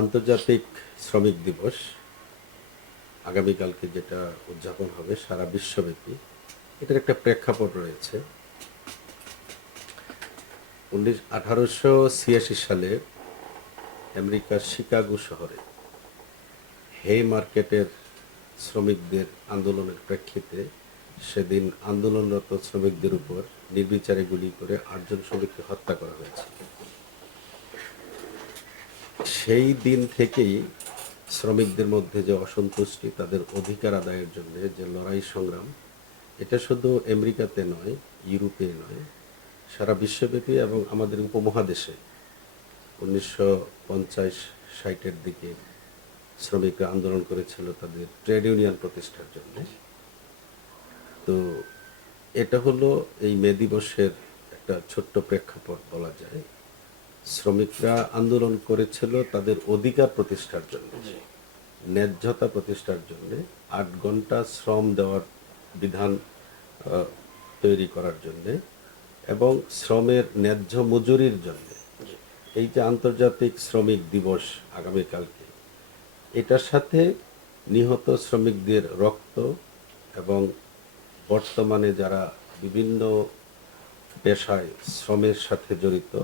আন্তর্জাতিক শ্রমিক দিবস আগামীকালকে যেটা উদযাপন হবে সারা বিশ্বব্যাপী, এটার একটা প্রেক্ষাপট রয়েছে। উনিশ, আঠারোশো ছিয়াশি সালে আমেরিকার শিকাগো শহরে হে মার্কেটের শ্রমিকদের আন্দোলনের প্রেক্ষিতে সেদিন আন্দোলনরত শ্রমিকদের উপর নির্বিচারে গুলি করে আটজন শ্রমিককে হত্যা করা হয়েছে। সেই দিন থেকেই শ্রমিকদের মধ্যে যে অসন্তুষ্টি, তাদের অধিকার আদায়ের জন্য যে লড়াই সংগ্রাম, এটা শুধু আমেরিকাতে নয়, ইউরোপে নয়, সারা বিশ্বব্যাপী এবং আমাদের উপমহাদেশে উনিশশো পঞ্চাশ ষাটের দিকে শ্রমিকরা আন্দোলন করেছিল তাদের ট্রেড ইউনিয়ন প্রতিষ্ঠার জন্য। তো এটা হলো এই মে দিবসের একটা ছোট্ট প্রেক্ষাপট বলা যায়। শ্রমিকরা আন্দোলন করেছিল তাদের অধিকার প্রতিষ্ঠার জন্য। ন্যায্যতা প্রতিষ্ঠার জন্য আট ঘণ্টা শ্রম দেওয়ার বিধান তৈরি করার জন্য এবং শ্রমের ন্যায্য মজুরির জন্য। এই যে আন্তর্জাতিক শ্রমিক দিবস আগামীকালকে এটার সাথে নিহত শ্রমিকদের রক্ত এবং বর্তমানে যারা বিভিন্ন পেশায় শ্রমের সাথে জড়িত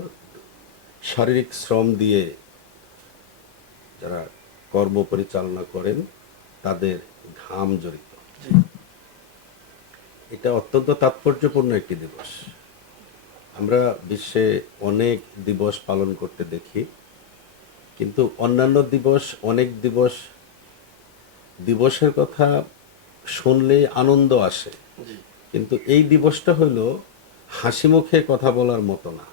শারীরিক শ্রম দিয়ে যারা কর্ম পরিচালনা করেন তাদের ঘাম জড়িত। এটা অত্যন্ত তাৎপর্যপূর্ণ একটি দিবস। আমরা বিশ্বে অনেক দিবস পালন করতে দেখি কিন্তু অন্যান্য দিবস অনেক দিবস দিবসের কথা শুনলে আনন্দ আসে। কিন্তু এই দিবসটা হলো হাসি মুখে কথা বলার মতো না।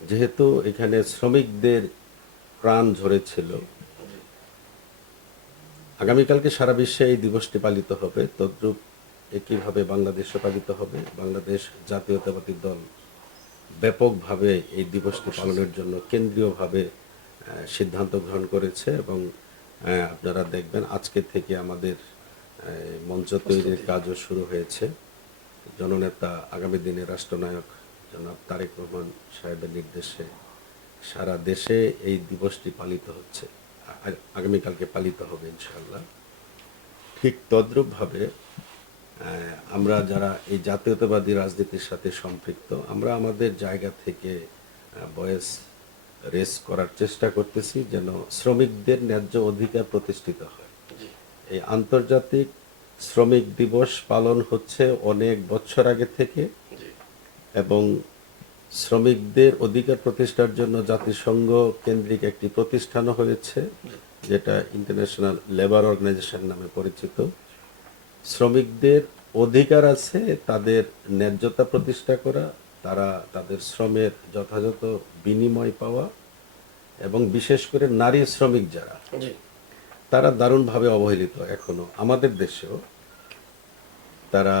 যেহেতু এখানে শ্রমিকদের প্রাণ ঝরেছিল। আগামীকালকে সারা বিশ্বে এই দিবসটি পালিত হবে। তদ্রূপ একইভাবে বাংলাদেশে পালিত হবে। বাংলাদেশ জাতীয়তাবাদী দল ব্যাপকভাবে এই দিবসটি পালনের জন্য কেন্দ্রীয়ভাবে সিদ্ধান্ত গ্রহণ করেছে এবং আপনারা দেখবেন আজকে থেকে আমাদের মঞ্চ তৈরির কাজও শুরু হয়েছে। জননেতা আগামী দিনে রাষ্ট্রনায়ক জনাব তারেক রহমান সাহেবের নির্দেশে সারা দেশে এই দিবসটি পালিত হচ্ছে। আগামীকালকে পালিত হবে ইনশাআল্লাহ। ঠিক তদ্রূপভাবে আমরা যারা এই জাতীয়তাবাদী রাজনীতির সাথে সম্পৃক্ত, আমরা আমাদের জায়গা থেকে বয়স রেস করার চেষ্টা করতেছি যেন শ্রমিকদের ন্যায্য অধিকার প্রতিষ্ঠিত হয়। এই আন্তর্জাতিক শ্রমিক দিবস পালন হচ্ছে অনেক বছর আগে থেকে। এবং শ্রমিকদের অধিকার প্রতিষ্ঠার জন্য জাতিসংঘ কেন্দ্রিক একটি প্রতিষ্ঠানও হয়েছে যেটা ইন্টারন্যাশনাল লেবার অর্গানাইজেশন নামে পরিচিত। শ্রমিকদের অধিকার আছে তাদের ন্যায্যতা প্রতিষ্ঠা করা তারা তাদের শ্রমের যথাযথ বিনিময় পাওয়া এবং বিশেষ করে নারী শ্রমিক যারা তারা দারুণভাবে অবহেলিত এখনও। আমাদের দেশেও তারা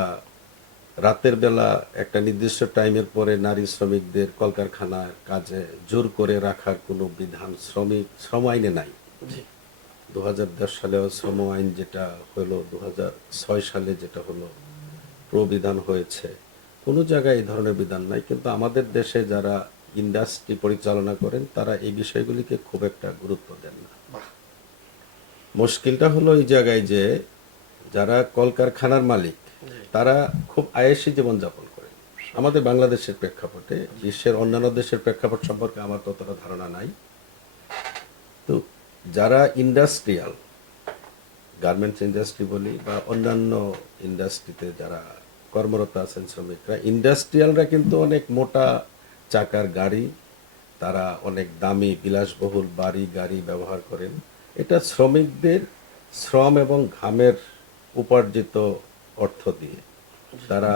রাতের বেলা একটা নির্দিষ্ট টাইমের পরে নারী শ্রমিকদের কলকারখানার কাজে জোর করে রাখার কোনো বিধান শ্রমিক শ্রম আইনে নাই। দু হাজার দশ সালেও শ্রম আইন যেটা হলো দু হাজার ছয় সালে যেটা হলো প্রবিধান হয়েছে। কোনো জায়গায় এই ধরনের বিধান নাই কিন্তু আমাদের দেশে যারা ইন্ডাস্ট্রি পরিচালনা করেন তারা এই বিষয়গুলিকে খুব একটা গুরুত্ব দেন না। মুশকিলটা হলো এই জায়গায় যে যারা কলকারখানার মালিক তারা খুব আয়েসি জীবনযাপন করে। আমাদের বাংলাদেশের প্রেক্ষাপটে, বিশ্বের অন্যান্য দেশের প্রেক্ষাপট সম্পর্কে আমার ততটা ধারণা নাই। তো যারা ইন্ডাস্ট্রিয়াল, গার্মেন্টস ইন্ডাস্ট্রি বলি বা অন্যান্য ইন্ডাস্ট্রিতে যারা কর্মরত আছেন শ্রমিকরা, ইন্ডাস্ট্রিয়ালরা কিন্তু অনেক মোটা চাকার গাড়ি, তারা অনেক দামি, বিলাসবহুল বাড়ি, গাড়ি ব্যবহার করেন। এটা শ্রমিকদের শ্রম এবং ঘামের উপার্জিত অর্থ দিয়ে। তারা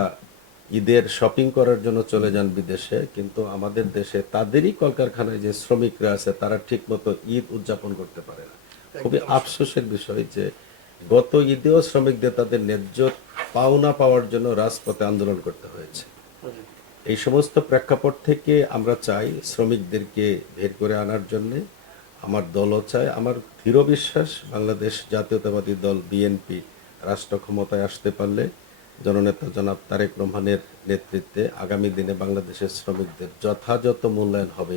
ঈদের শপিং করার জন্য চলে যান বিদেশে কিন্তু আমাদের দেশে তাদেরই কলকারখানায় যে শ্রমিকরা আছে তারা ঠিকমতো ঈদ উদযাপন করতে পারে না। খুবই আফসোসের বিষয় যে গত ঈদেও শ্রমিকদের তাদের ন্যায্য পাওনা পাওয়ার জন্য রাজপথে আন্দোলন করতে হয়েছে। এই সমস্ত প্রেক্ষাপট থেকে আমরা চাই শ্রমিকদেরকে বের করে আনার জন্য। আমার দলও চায় আমার দৃঢ় বিশ্বাস বাংলাদেশ জাতীয়তাবাদী দল বিএনপি রাষ্ট্র ক্ষমতায় আসতে পারলে জননেতা জনাব তারেক রহমানের নেতৃত্বে আগামী দিনে বাংলাদেশের শ্রমিকদের যথাযথ মূল্যায়ন হবে